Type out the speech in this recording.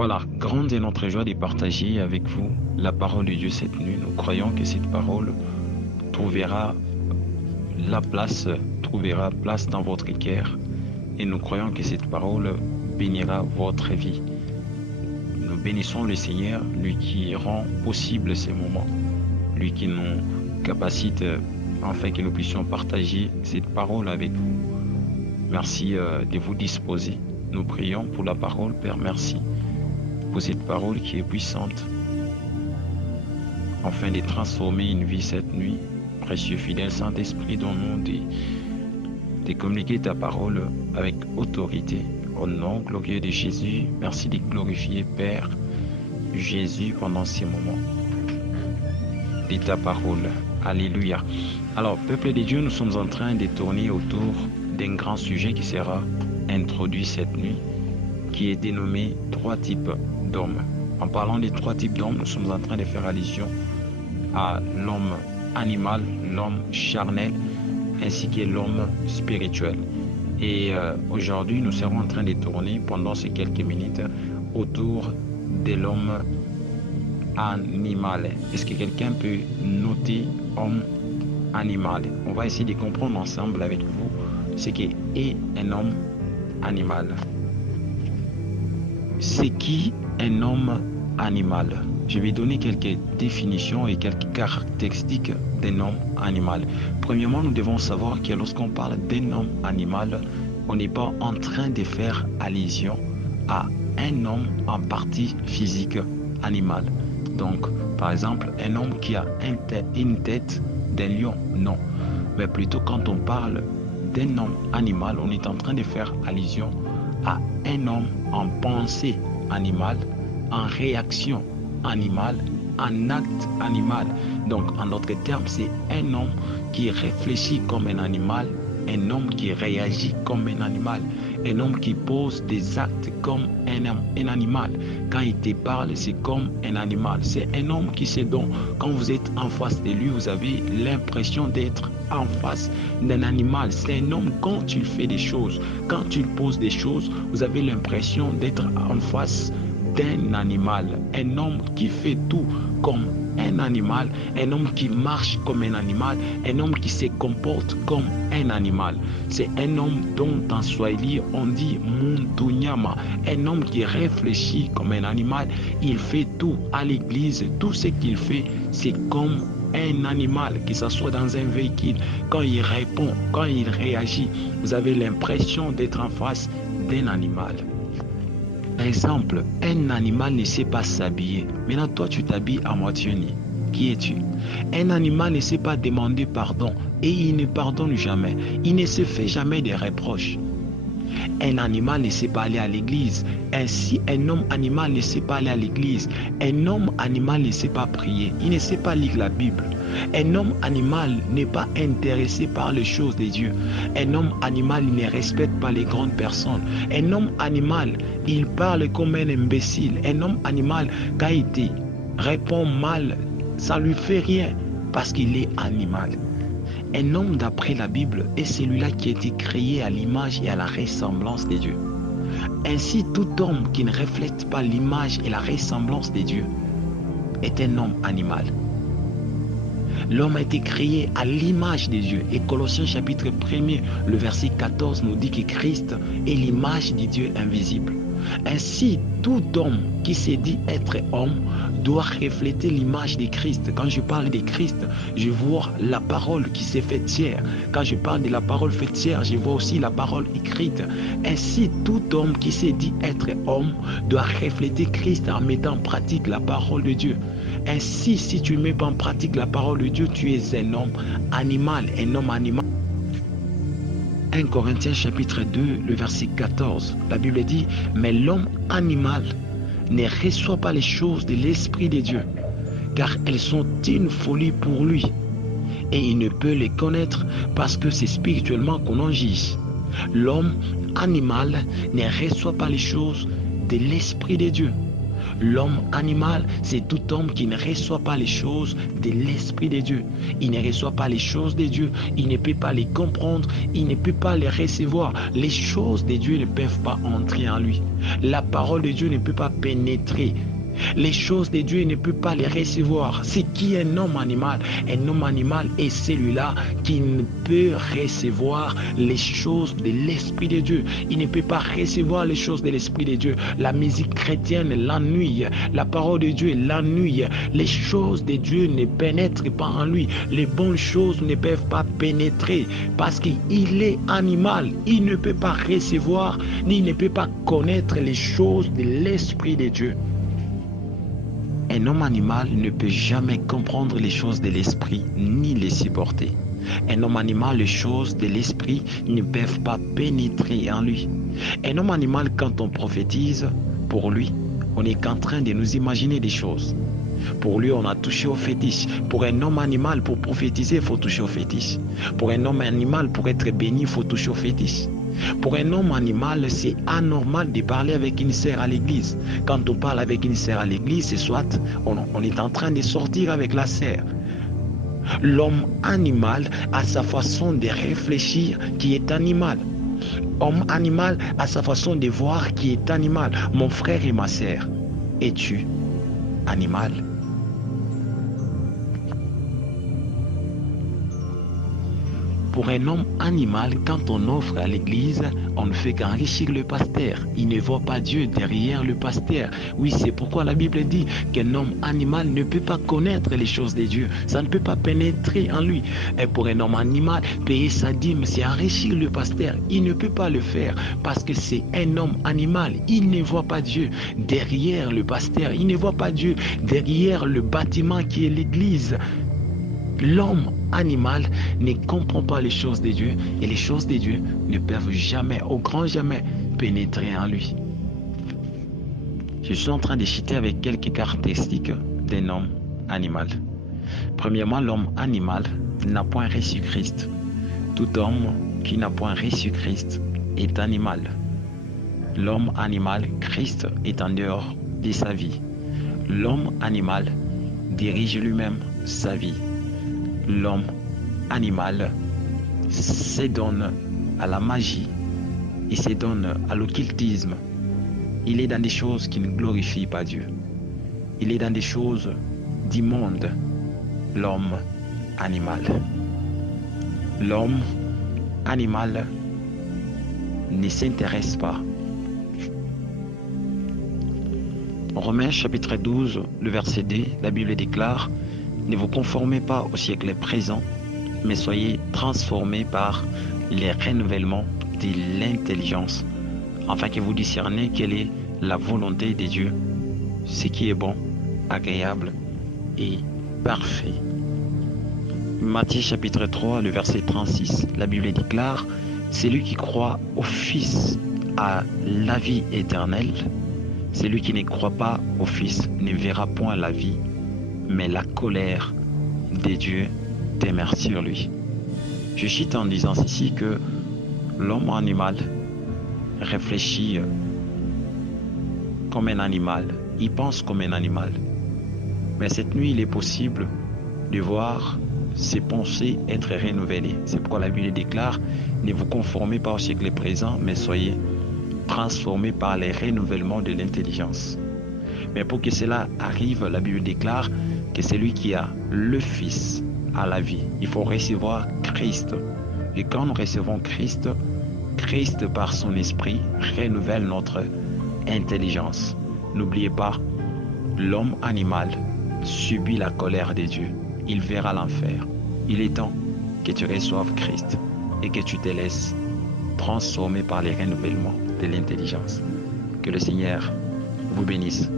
Voilà, grande est notre joie de partager avec vous la parole de Dieu cette nuit. Nous croyons que cette parole trouvera trouvera place dans votre cœur et nous croyons que cette parole bénira votre vie. Nous bénissons le Seigneur, lui qui rend possible ces moments, lui qui nous capacite afin que nous puissions partager cette parole avec vous. Merci de vous disposer. Nous prions pour la parole, Père, merci pour cette parole qui est puissante, afin de transformer une vie cette nuit. Précieux fidèle Saint-Esprit, donne-nous de communiquer ta parole avec autorité. Au nom glorieux de Jésus, merci de glorifier, Père Jésus, pendant ces moments de ta parole. Alléluia. Alors, peuple de Dieu, nous sommes en train de tourner autour d'un grand sujet qui sera introduit cette nuit, qui est dénommé 3 types d'hommes. En parlant des 3 types d'hommes, nous sommes en train de faire allusion à l'homme animal, l'homme charnel, ainsi que l'homme spirituel. Et aujourd'hui, nous serons en train de tourner pendant ces quelques minutes autour de l'homme animal. Est-ce que quelqu'un peut noter homme animal? On va essayer de comprendre ensemble avec vous ce qu'est un homme animal. C'est qui un homme animal? Je vais donner quelques définitions et quelques caractéristiques d'un homme animal. Premièrement, nous devons savoir que lorsqu'on parle d'un homme animal, on n'est pas en train de faire allusion à un homme en partie physique animal. Donc, par exemple, un homme qui a une tête d'un lion, non. Mais plutôt quand on parle d'un homme animal, on est en train de faire allusion à un homme en pensée animale, en réaction animale, en acte animal. Donc, en d'autres termes, c'est un homme qui réfléchit comme un animal, un homme qui réagit comme un animal, un homme qui pose des actes comme un animal. Quand il te parle, c'est comme un animal. C'est un homme qui sait donc, quand vous êtes en face de lui, vous avez l'impression d'être en face d'un animal. C'est un homme, quand il fait des choses, quand il pose des choses, vous avez l'impression d'être en face d'un animal. Un homme qui fait tout comme un animal, un homme qui marche comme un animal, un homme qui se comporte comme un animal. C'est un homme dont en Swahili on dit Muntunyama, un homme qui réfléchit comme un animal. Il fait tout à l'église, tout ce qu'il fait, c'est comme un animal, que ce soit dans un véhicule. Quand il répond, quand il réagit, vous avez l'impression d'être en face d'un animal. Par exemple, un animal ne sait pas s'habiller. Maintenant, toi, tu t'habilles à moitié nu. Qui es-tu? Un animal ne sait pas demander pardon et il ne pardonne jamais. Il ne se fait jamais des reproches. Un animal ne sait pas aller à l'église. Ainsi, un homme animal ne sait pas aller à l'église. Un homme animal ne sait pas prier. Il ne sait pas lire la Bible. Un homme animal n'est pas intéressé par les choses de Dieu. Un homme animal ne respecte pas les grandes personnes. Un homme animal, il parle comme un imbécile. Un homme animal, quand il te répond mal, ça ne lui fait rien parce qu'il est animal. Un homme d'après la Bible est celui-là qui a été créé à l'image et à la ressemblance de Dieu. Ainsi, tout homme qui ne reflète pas l'image et la ressemblance de Dieu est un homme animal. L'homme a été créé à l'image de Dieu. Et Colossiens chapitre 1er, le verset 14 nous dit que Christ est l'image de Dieu invisible. Ainsi, tout homme qui se dit être homme doit refléter l'image de Christ. Quand je parle de Christ, je vois la parole qui s'est faite chair. Quand je parle de la parole faite chair, je vois aussi la parole écrite. Ainsi, tout homme qui se dit être homme doit refléter Christ en mettant en pratique la parole de Dieu. Ainsi, si tu ne mets pas en pratique la parole de Dieu, tu es un homme animal, un homme animal. 1 Corinthiens chapitre 2, le verset 14, la Bible dit « Mais l'homme animal ne reçoit pas les choses de l'Esprit de Dieu, car elles sont une folie pour lui, et il ne peut les connaître parce que c'est spirituellement qu'on en juge. L'homme animal ne reçoit pas les choses de l'Esprit de Dieu. L'homme animal, c'est tout homme qui ne reçoit pas les choses de l'Esprit de Dieu. Il ne reçoit pas les choses de Dieu. Il ne peut pas les comprendre. Il ne peut pas les recevoir. Les choses de Dieu ne peuvent pas entrer en lui. La parole de Dieu ne peut pas pénétrer. Les choses de Dieu ne peut pas les recevoir. C'est qui est un homme animal? Un homme animal est celui-là qui ne peut recevoir les choses de l'Esprit de Dieu. Il ne peut pas recevoir les choses de l'Esprit de Dieu. La musique chrétienne l'ennuie. La parole de Dieu l'ennuie. Les choses de Dieu ne pénètrent pas en lui. Les bonnes choses ne peuvent pas pénétrer parce qu'il est animal. Il ne peut pas recevoir ni il ne peut pas connaître les choses de l'Esprit de Dieu. Un homme animal ne peut jamais comprendre les choses de l'esprit ni les supporter. Un homme animal, les choses de l'esprit ne peuvent pas pénétrer en lui. Un homme animal, quand on prophétise, pour lui, on est qu'en train de nous imaginer des choses. Pour lui, on a touché au fétiche. Pour un homme animal, pour prophétiser, il faut toucher au fétiche. Pour un homme animal, pour être béni, il faut toucher au fétiche. Pour un homme animal, c'est anormal de parler avec une sœur à l'église. Quand on parle avec une sœur à l'église, c'est soit on est en train de sortir avec la sœur. L'homme animal a sa façon de réfléchir qui est animal. Homme animal a sa façon de voir qui est animal. Mon frère et ma sœur, es-tu animal? Pour un homme animal, quand on offre à l'église, on ne fait qu'enrichir le pasteur. Il ne voit pas Dieu derrière le pasteur. Oui, c'est pourquoi la Bible dit qu'un homme animal ne peut pas connaître les choses de Dieu. Ça ne peut pas pénétrer en lui. Et pour un homme animal, payer sa dîme, c'est enrichir le pasteur. Il ne peut pas le faire parce que c'est un homme animal. Il ne voit pas Dieu derrière le pasteur. Il ne voit pas Dieu derrière le bâtiment qui est l'église. L'homme animal ne comprend pas les choses de Dieu et les choses de Dieu ne peuvent jamais, au grand jamais, pénétrer en lui. Je suis en train de citer avec quelques caractéristiques d'un homme animal. Premièrement, l'homme animal n'a point reçu Christ. Tout homme qui n'a point reçu Christ est animal. L'homme animal, Christ est en dehors de sa vie. L'homme animal dirige lui-même sa vie. L'homme animal se donne à la magie, il se donne à l'occultisme. Il est dans des choses qui ne glorifient pas Dieu. Il est dans des choses du monde. L'homme animal. L'homme animal ne s'intéresse pas. Romains chapitre 12, le verset 2, la Bible déclare: ne vous conformez pas au siècle présent, mais soyez transformés par les renouvellements de l'intelligence, afin que vous discerniez quelle est la volonté de Dieu, ce qui est bon, agréable et parfait. Matthieu chapitre 3, le verset 36, la Bible déclare: celui qui croit au Fils a la vie éternelle, celui qui ne croit pas au Fils ne verra point la vie, mais la colère de Dieu demeure sur lui. Je cite en disant ceci que l'homme animal réfléchit comme un animal, il pense comme un animal. Mais cette nuit, il est possible de voir ses pensées être renouvelées. C'est pourquoi la Bible déclare: ne vous conformez pas au siècle présent, mais soyez transformés par les renouvellements de l'intelligence. Mais pour que cela arrive, la Bible déclare que celui qui a le Fils a la vie. Il faut recevoir Christ. Et quand nous recevons Christ, Christ par son esprit renouvelle notre intelligence. N'oubliez pas, l'homme animal subit la colère de Dieu. Il verra l'enfer. Il est temps que tu reçoives Christ et que tu te laisses transformer par les renouvellements de l'intelligence. Que le Seigneur vous bénisse.